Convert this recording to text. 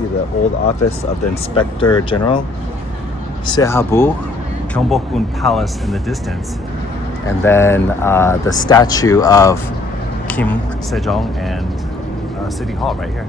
see the old office of the Inspector General, Sehabu, Gyeongbokgun Palace in the distance, and then the statue of Kim Sejong and City Hall right here.